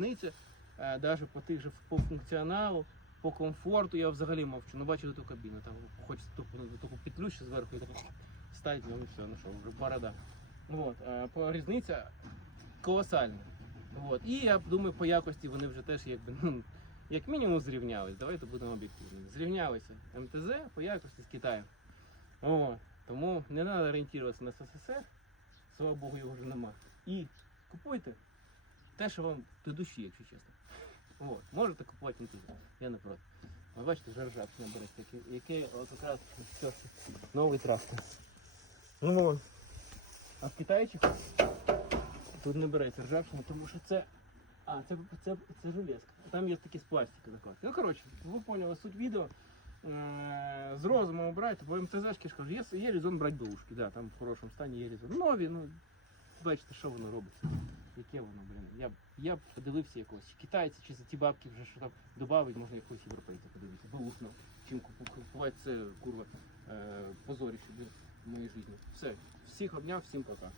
Е, навіть по тих же по функціоналу, по комфорту, я взагалі мовчу. Ну бачу ту кабіну, там хочеться таку, петлю ще зверху і ставить, ну і все, ну що, вже борода. Вот. е, По різниця колосальна. Вот. І я думаю, по якості вони вже теж якби, ну, як мінімум зрівнялись. Давайте будемо об'єктивними. Зрівнялися МТЗ по якості з Китаєм. О, тому не треба орієнтуватися на СССР, слава Богу, його вже нема. І купуйте те, що вам до душі, якщо чесно. От, можете купувати МТЗ, я не проти. Ви бачите, вже ржавчина береться, який, от якраз що, новий трактор. Ну, от. а в китайчих тут не береться ржавчина, тому що це. А, це, це, це железка. Там є такі з пластика закладки. Ну, коротше, ви поняли суть відео. Е, З розумом брати, бо МТЗшки ж кажу, є, є резон брати бушки, да, там в хорошому стані є резон. Нові, ну, бачите, що воно робиться. Яке воно, блін. Я, я б подивився якогось. Китайці, чи за ті бабки вже що там додавить, можна якогось європейця подивитися. Бушно. Чим купувати це, курва, е, для моєї житті. Все. Всіх обняв, всім пока.